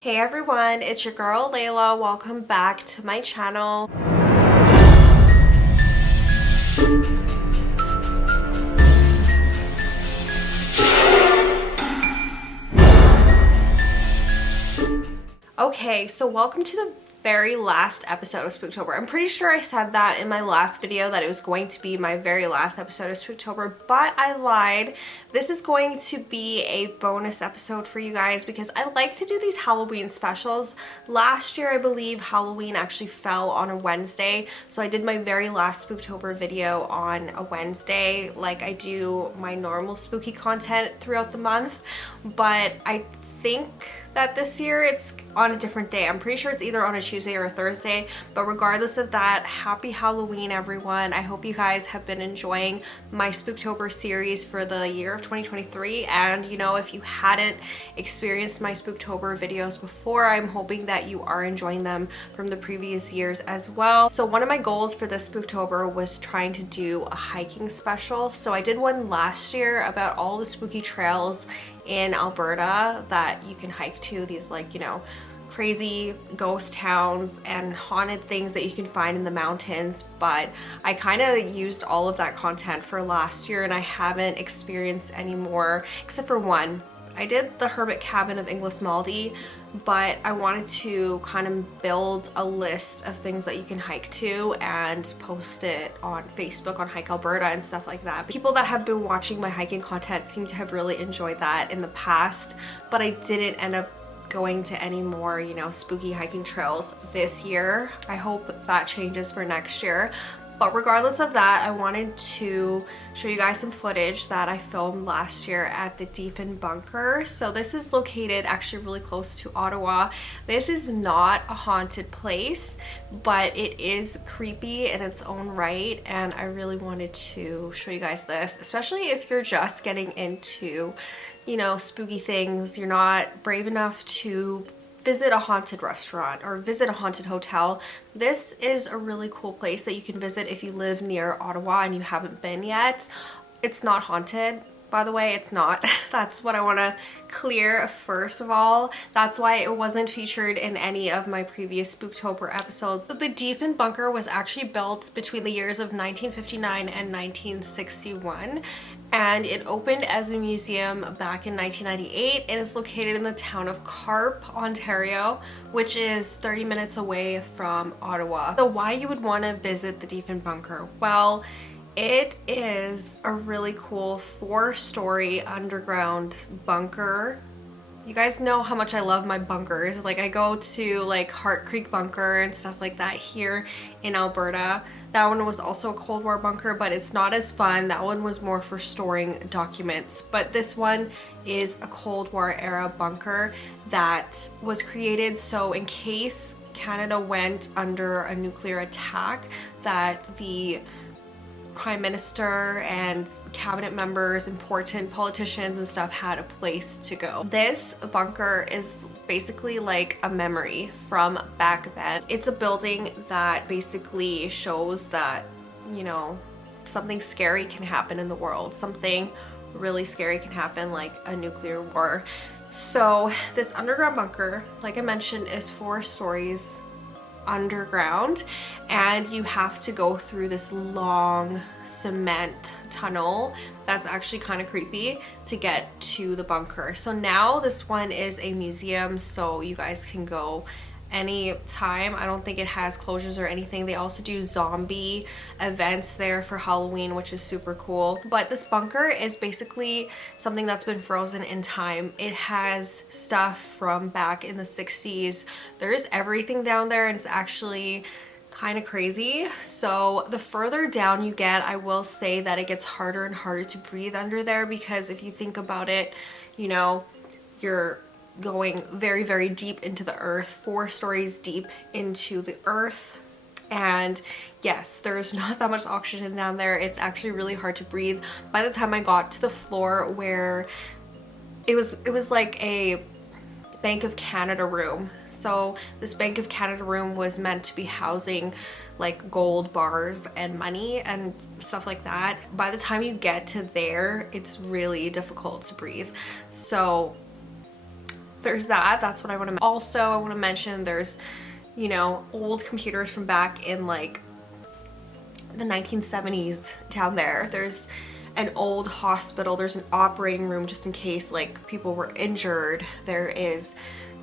Hey everyone, it's your girl Layla. Welcome back to my channel. Okay, so welcome to the very last episode of Spooktober. I'm pretty sure I said that in my last video that it was going to be my very last episode of Spooktober, but I lied. This is going to be a bonus episode for you guys because I like to do these Halloween specials. Last year, I believe Halloween actually fell on a Wednesday, so I did my very last Spooktober video on a Wednesday, like I do my normal spooky content throughout the month, but I think that this year it's on a different day. I'm pretty sure it's either on a Tuesday or a Thursday, but regardless of that, happy Halloween everyone. I hope you guys have been enjoying my Spooktober series for the year of 2023, and you know, if you hadn't experienced my Spooktober videos before, I'm hoping that you are enjoying them from the previous years as well. So one of my goals for this Spooktober was trying to do a hiking special. So I did one last year about all the spooky trails in Alberta that you can hike to, these like, you know, crazy ghost towns and haunted things that you can find in the mountains. But I kind of used all of that content for last year and I haven't experienced any more except for one. I did the Hermit Cabin of Inglismaldi, but I wanted to kind of build a list of things that you can hike to and post it on Facebook on Hike Alberta and stuff like that. People that have been watching my hiking content seem to have really enjoyed that in the past, but I didn't end up going to any more, you know, spooky hiking trails this year. I hope that changes for next year. But regardless of that, I wanted to show you guys some footage that I filmed last year at the Diefenbunker. So this is located actually really close to Ottawa. This is not a haunted place, but it is creepy in its own right. And I really wanted to show you guys this, especially if you're just getting into, you know, spooky things. You're not brave enough to visit a haunted restaurant or visit a haunted hotel. This is a really cool place that you can visit if you live near Ottawa and you haven't been yet. It's not haunted, by the way, it's not. That's what I want to clear first of all. That's why it wasn't featured in any of my previous Spooktober episodes. So the Diefenbunker was actually built between the years of 1959 and 1961. And it opened as a museum back in 1998. It is located in the town of Carp, Ontario, which is 30 minutes away from Ottawa. So why you would want to visit the Diefenbunker? Well, it is a really cool 4-story underground bunker. You guys know how much I love my bunkers. Like I go to like Heart Creek Bunker and stuff like that here in Alberta. That one was also a Cold War bunker, but it's not as fun. That one was more for storing documents. But this one is a Cold War era bunker that was created so in case Canada went under a nuclear attack, that the Prime Minister and cabinet members, important politicians and stuff had a place to go. This bunker is basically like a memory from back then. It's a building that basically shows that, you know, something scary can happen in the world. Something really scary can happen, like a nuclear war. So this underground bunker, like I mentioned, is 4 stories underground, and you have to go through this long cement tunnel that's actually kind of creepy to get to the bunker. So now this one is a museum, so you guys can go any time. I don't think it has closures or anything. They also do zombie events there for Halloween, which is super cool. But this bunker is basically something that's been frozen in time. It has stuff from back in the 60s. There's everything down there, and it's actually kind of crazy. So the further down you get, I will say that it gets harder and harder to breathe under there, because if you think about it, you know, you're going very, very deep into the earth, 4 stories deep into the earth. And yes, there's not that much oxygen down there. It's actually really hard to breathe. By the time I got to the floor where it was like a Bank of Canada room. So this Bank of Canada room was meant to be housing like gold bars and money and stuff like that. By the time you get to there, it's really difficult to breathe. So there's that. That's what I want to also I want to mention. There's, you know, old computers from back in like the 1970s down there. There's an old hospital. There's an operating room just in case like people were injured. There is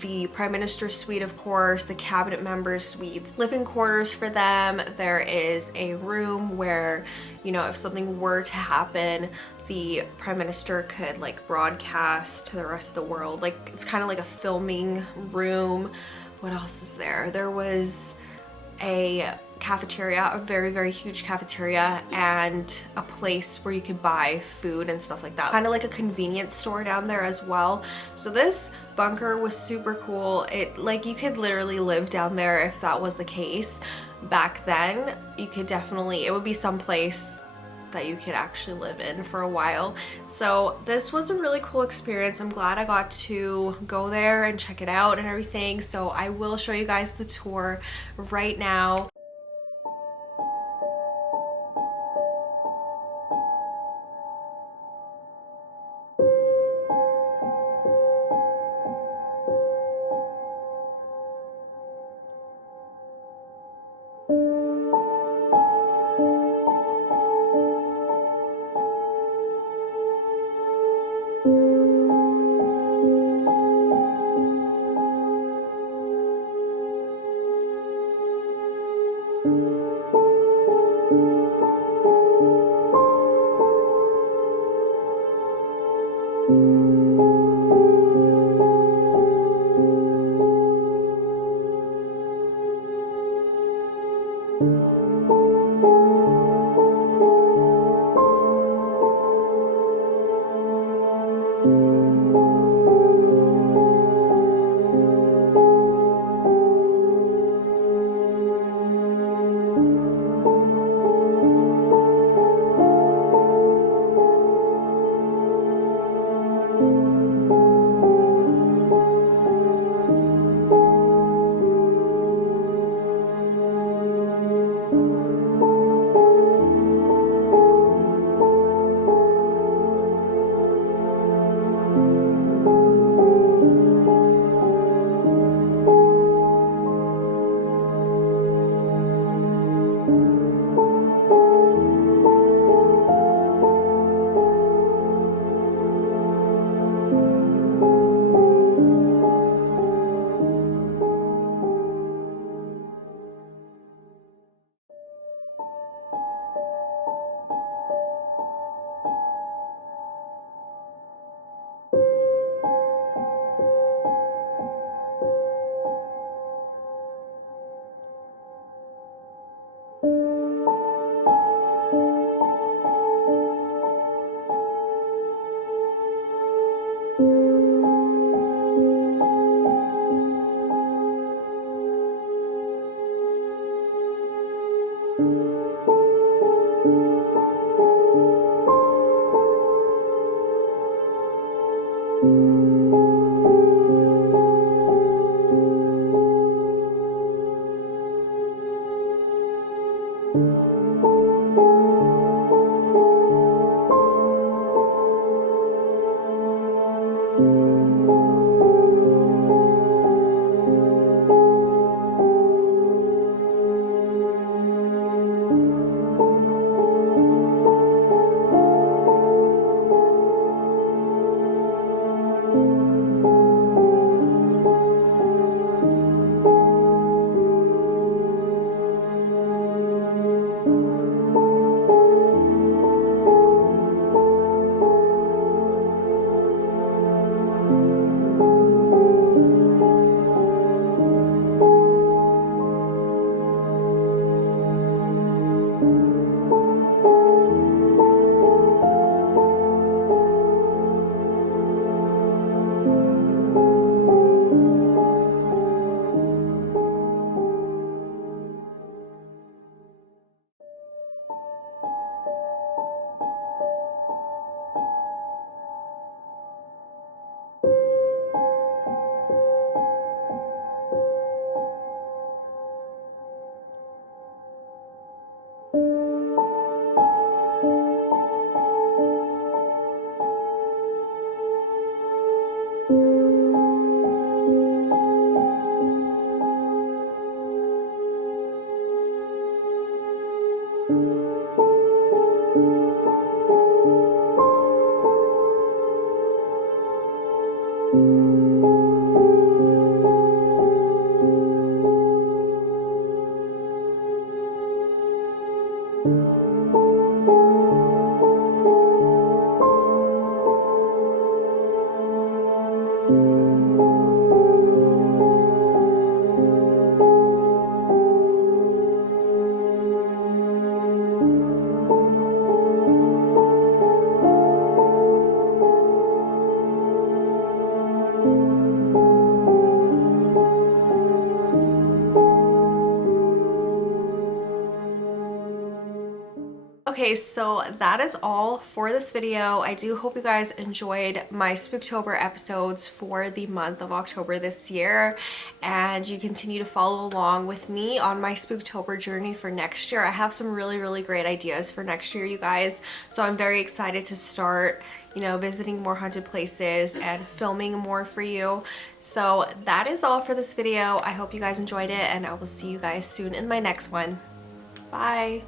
the Prime Minister's suite, of course, the cabinet members' suites, living quarters for them. There is a room where, you know, if something were to happen, the Prime Minister could like broadcast to the rest of the world. Like, it's kind of like a filming room. What else is there? There was a cafeteria, a very, very huge cafeteria, and a place where you could buy food and stuff like that. Kind of like a convenience store down there as well. So this bunker was super cool. It, like, you could literally live down there if that was the case. Back then, you could definitely, it would be some place that you could actually live in for a while. So this was a really cool experience. I'm glad I got to go there and check it out and everything. So I will show you guys the tour right now. Okay, so that is all for this video. I do hope you guys enjoyed my Spooktober episodes for the month of October this year, and you continue to follow along with me on my Spooktober journey for next year. I have some really great ideas for next year, you guys, so I'm very excited to start, you know, visiting more haunted places and filming more for you. So that is all for this video. I hope you guys enjoyed it, and I will see you guys soon in my next one. Bye!